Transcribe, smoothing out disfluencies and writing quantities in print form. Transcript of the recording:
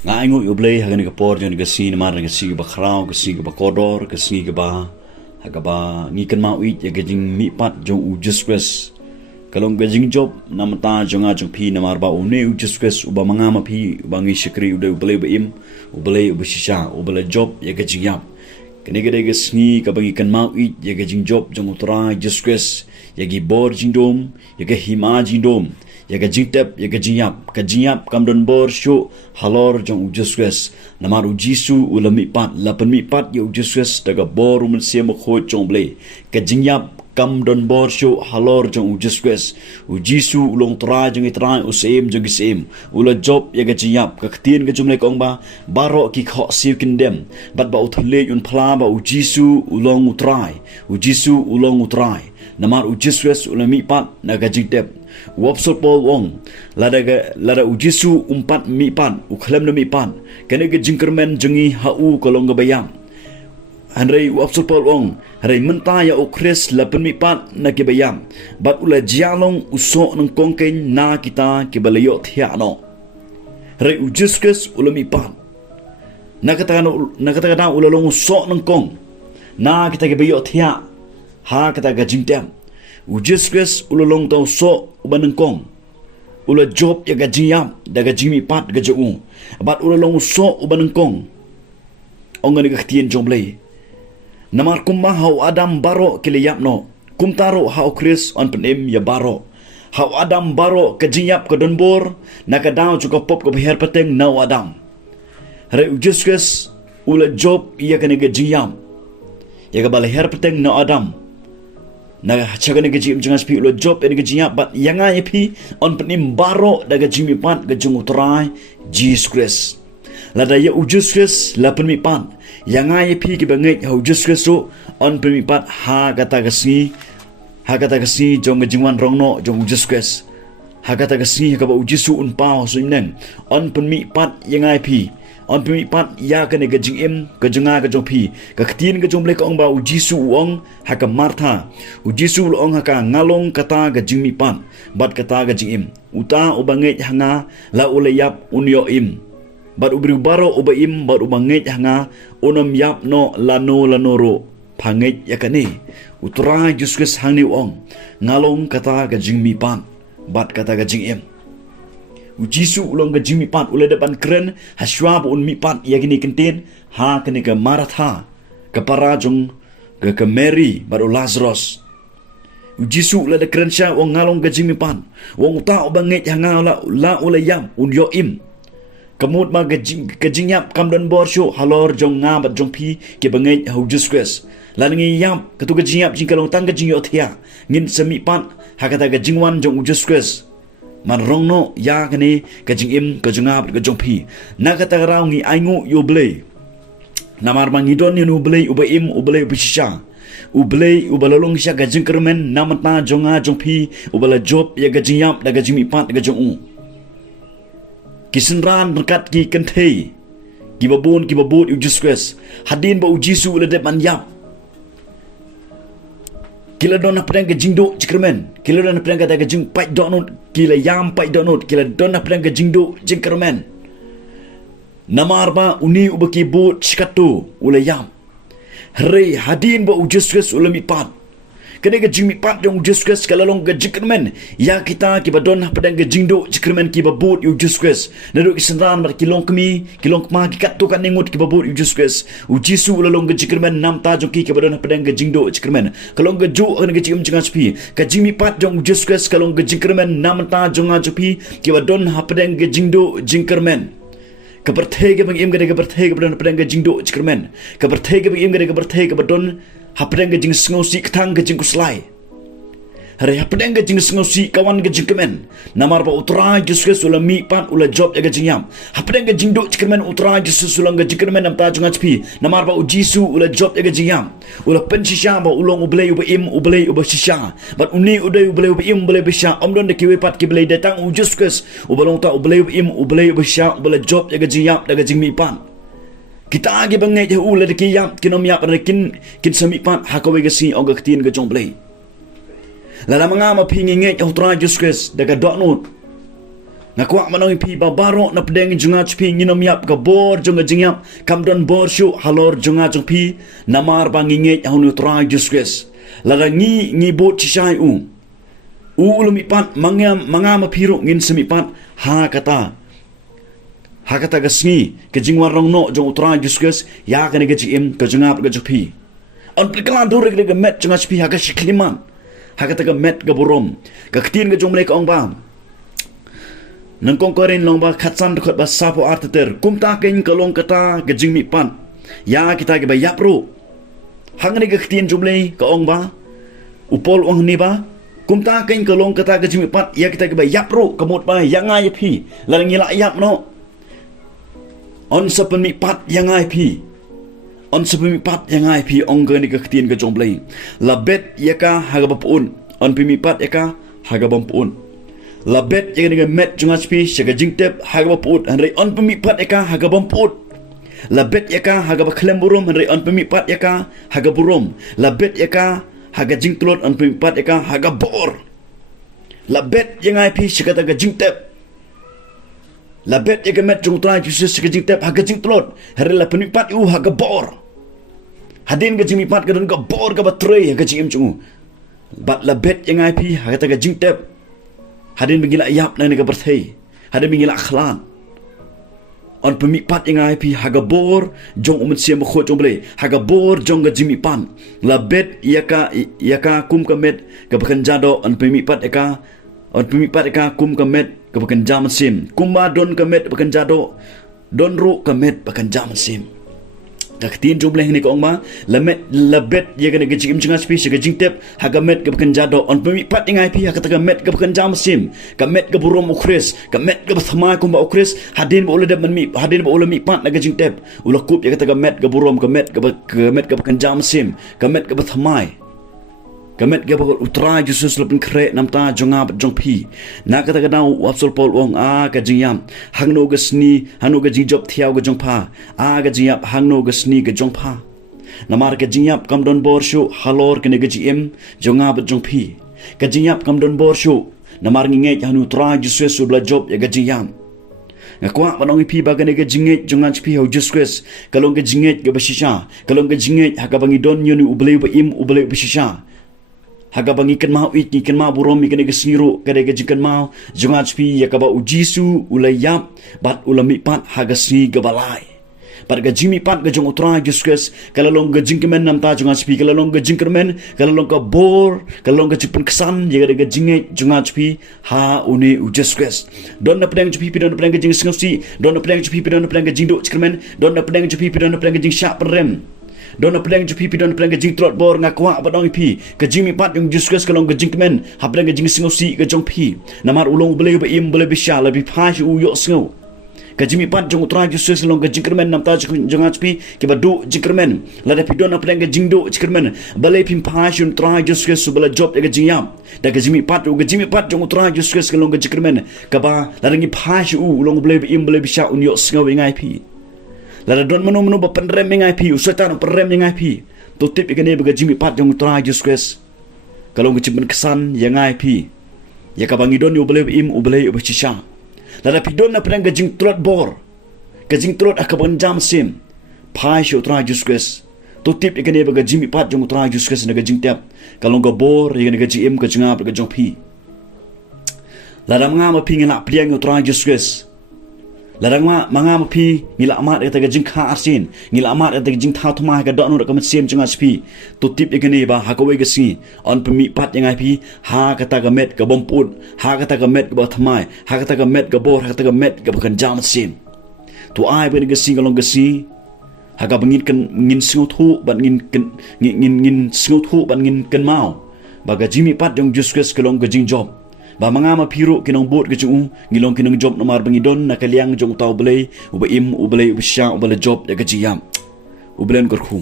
Ngai ngu yu blei hagan ka por jon ka si mar ka si ba khrau ka si ba kodor ka si ka ba hakaba ngi kan mau it ya ka jing mi pat jong u Jesus kalong ka jing job namata jonga jong phi namar ba u ne u Jesus u ba manga ma phi ba ngi shikri u de blei ba im u blei u shisha u blei job ya ka jingiap kene ka de ka sngi ka ba ngi kan mau it ya ka jing job jong utra Jesus ya gi bor jing dom ya ka hima jing dom ya ka jingtep ya ka jingiap kam don bor shuh halor jong Jesus namar u jisu ula mihpat lapan mihpat ya Jesus daga bor mun sia mo kho jong ble ka jingiap kam don bor shuh halor jong Jesus u jisu ulong tra jong itra u sem jong sem ula job ya ka jingiap ka khtien ka jumle kong ba baro ki kho siu kindem bat ba uthle un phla ba u jisu ulong utrai u jisu ulong utrai namar u Jesus ula mihpat na ka jingtep wapsol pol wong lada ujisu umpat mihpat ukhlem na mihpat kene ke jingkyrmen jengi hau kolong gabayam hanrei wapsol pol wong hanrei menta ya ukres lapen mihpat na ke bayam bat ula jialong usok nang kongken na kita ke balayo thia no hanrei ujiskus ula mihpat na kata ula long usok nang kong na kita ke bayo thia ha kata ga jingtem ujiskus ula long tau so ubanengkong ula job ya gajiam daga jimi pat gajau bat ula long so ubanengkong ongan ga ktien jomble namar kumma hau adam baro kiliyap no kumtaro hau kris on penem ya baro hau adam baro kajiyap ka donbor nakadaw juga pop ko biher pateng na adam re ujiskus ula job ya kan gajiam ya ga balher pateng na adam na chaga ne gajim jangas pi ulo job en gajiya bat yanga pi on penim baro daga jimi pat gajung utrai Jesus la da ya Jesus la penmi pat yanga pi ki bangai ha Jesus so on penmi pat ha kata gasi jong gajingwan rongno jong Jesus ha kata gasi ka ba ujisu un pao suinen on penmi pat yanga pi on pemi pat ya kene gajing em gajenga gajong pi ka khtien gajong ble ka ong ba ujisu ong haka martha ujisu ong haka ngalong kata gajing mi pat bat kata gajing em uta ubange hanga la ulayap unyo im bat ubri baro uba im bat ubange hanga unom yap no lano ro phange yakane utra Jesus hangni ong ngalong kata gajing mi pat bat kata gajing em ujisu ulong ga jimi pat ule depan keren haswa un mi pat ya gini kenten ha kene ke maratha ke parajung ke Mary baru Lazarus ujisu ule de keren sha wong ngalong ga jimi pat wong ta banget hanga la ule yam un yo im kamut ma ga jingiap kam don bor shuh halor jong nga bat jong pi ke banget hu Jesus la ngi yam ke tu ga jingiap jingkalong tang ga jingyo thia ngin semi pat ha kata ga jingwan jong Jesus man rongno ya kene kajing im kajunga kajong pi na kata rau ngi aingu yo blei namar mangidon ni blei uba im ublei bisha ublei ubalalong sya jingkyrmen namata jonga jong pi ubala job ya gajiyap da gajimi pat gajong u kisenran berkat ki kentei ki babut Jesus hadin ba ujisu le de man yap kila dona pedang ke jingdo jingkyrmen kila dona pedang kata ke jing pai donut kila yam pai donut kila dona pedang ke jingdo jingkyrmen namar ba uni ubaki bot skatu ula yam re hadin ba Jesus ula mihpat kene ke jing mihpat dong Jesus kalalong ke jingkyrmen ya kita ki badon pedang ke jingdo jingkyrmen ki babut Jesus naduk kisenran bar kilong kma ki kat tu kan ningut ki babut Jesus ujisu ulalong ke jingkyrmen nam ta jong ki badon pedang ke jingdo jingkyrmen kalong ke ju an ke jing jangas pi ka jing mihpat dong Jesus kalong ke jingkyrmen nam ta jong pi ki badon pedang ke jingdo jingkyrmen keperthege bang im gade keperthege badon pedang ke jingdo jingkyrmen keperthege bang im gade keperthege badon hapedang ke jing sngosi ketang ke jing kuslai hari hapedang ke jing sngosi kawan ke jingkyrmen namar ba utra Jesus ula mihpat ula job ya ke jingiap hapedang ke jingdo jingkyrmen utra Jesus ula ke jingkyrmen nam ta jungat pi namar ba ujisu ula job ya ke jingiap ula pensisha ba ulong ublei uba im ublei uba shisha bat uni udai ublei uba im ublei bisha omdon de kiwe pat ki blei datang Jesus ubalong ta ublei uba im ublei uba shisha ula job ya ke jingiap da ke jing mihpat kita agi bangai je ula de kiyap kinom yap rekin kin semipat hakawe gasi og ktien ke jongblei lala manga ma pingi nge utra Jesus daga doknut Ngakuak manong pi babaro na pedeng junga pi nginom yap ka bor junga jingiap kamdon bor shuh halor junga jung pi namar banginge hunu tra jusques lara ngi bot chisai ulum ipat mangama piru ngin semipat ha kata gasngi ke jingwar rong no jung tra jusques ya kene ke jim ke jungap ke jupi on priklan dur ke met junga pi ha ka shikliman ha kata ke met ke borom ke ktin ke jung mereka ong bam nangkong korin long ba khatsan khot ba sapo arteter kumta ken kalong kata gejing mi pan ya kita ke ba yapro hangni ke khtin jumle ka ong ba upol ong ni ba kumta ken kalong kata gejing mi pan ya kita ke ba yapro kamot ba yang ai phi la ngila yap no on sapen mi pat yang ai phi on sapen mi pat yang ai phi ong ke ni ke khtin ke jumle la bet yaka haga ba pun on pi mi pat yaka haga bam pun labet yang dengan met junga spi shaga jingtep haga baput hanrei on pemipat eka haga bamput labet eka haga baklem burum hanrei on pemipat eka haga burum labet eka haga jingtlot on pemipat eka haga bor labet yang ai pi shaga taga jingtep labet yang met jungtra jusus shaga jingtep haga jingtlot hanrei la pemipat u haga bor hadin ga jingmipat ga don ga bor ga batrei haga jingim jungu bat labet yang ai pi haga taga jingtep hadin bingila yap na nega berthei hadin bingila akhlan on pemipat yang ai pi haga bor jong umat siam khot jong ble haga bor jong ga jimi pan la bet yaka kum kamet ka bakan jado on pemipat eka kum kamet ka bakan jam sim kumba don kamet bakan jado don ru kamet bakan jam sim Kaktin jumlah ni ko ma labet ya kan gejim jingas pi ga jingtep haga met ga kan jado on pemipat ingai pi haga taga met ga kan jam sim ka met ga burom ukres ka met ga thama kumba ukres hadin bo ulade man mi hadin bo ulami pat na ga jingtep ulakup ya taga met ga burom ka met ga kan jam sim ka met ga thamai kamet ga bagol utra jusus lopin kre namta jonga jong pi na kata kada wapsul pol ong ka jingyam hangno ga sni hanu ga jingjop thiaw ga jongpa ga jingyap hangno ga sni ga jongpa namar ga jingyap kamdon bor shuh halor kene ga jim jonga jong pi ga jingyap kamdon bor shuh namar nginge hanu utra jusus subla job ya ga jingyam ngakwa manong pi ba ga jinget jonga pi ho jusus kalong ga jinget ga bashisha kalong ga jinget haga bangidon yuni ublei ba im ublei bashisha haga bangi kan mau it ni kan mau burom ikan ga sniru kada ga jikan mau jonga pi ya ka ba ujisu ulayap bat ulami pat haga si ga balai par ga jimi pat ga jong utra juskus kalalong ga jingkyrmen namta jonga pi kalalong ga jingkyrmen kalalong ga bor kalalong ga jipun kesan ya ga jinge jonga pi ha uni ujuskus don na pedang pi don na pedang ga jing singsi don na pedang pi don na pedang ga jingdo jingkyrmen don na pedang pi don na pedang ga jing syak perem don na pedang pi don na pedang ga jing trot bor ngakwa badong pi ka jimi pat yung juskus kalong ga jingkyrmen ha pedang ga jing singosi ga jong pi namar ulong bele ba im bele bisha la bi phash u yo singo ka jimi pat jong utra juskus kalong ga jingkyrmen namta jonga pi ke ba do jingkyrmen la da pi don na pedang ga jingdo jingkyrmen bale pim phash un tra juskus su bele job ga jingyam da ga jimi pat jong utra juskus kalong ga jingkyrmen ka ba la ngi phash u ulong bele ba im bele bisha un yo singo ngai pi la don mano ba penrem ngai pi usatan penrem ngai pi to tip ikane ba jimi pat jong utra juskus kalong ga chiben kesan yang ngai pi ya ka bangi don yo bele im u bele ba chisha la da pi don na pedang ga jing trot bor ga jing trot akaban jam sim pai sho utra juskus to tip ikane ba jimi pat jong utra juskus na ga jing tep kalong ga bor ya ga jim ga jinga ga jong pi la da ngama pi ngala pliang utra juskus larang manga mapi ngila amat eta gajing kha arsin ngila amat eta gajing tha thuma ga don ka sim chunga spi to tip igane ba hakawe gasi on pemi pat yang ip ha kata ga met ga bompun ha kata ga met ga thamai ha kata ga met ga bor ha kata ga met ga kan jam sim to ai ben gasi galong gasi ha ga bangin kan ngin singo thu ban ngin singo thu ban ngin kan mau ba ga jimi pat jong juskus galong gajing job ba mga mapiru kinong bot gajung ngilong kinong job nomar bangidon nakaliang jong tau belay uba im ubelay ubisya ubala job ya gajiyam ubelen korku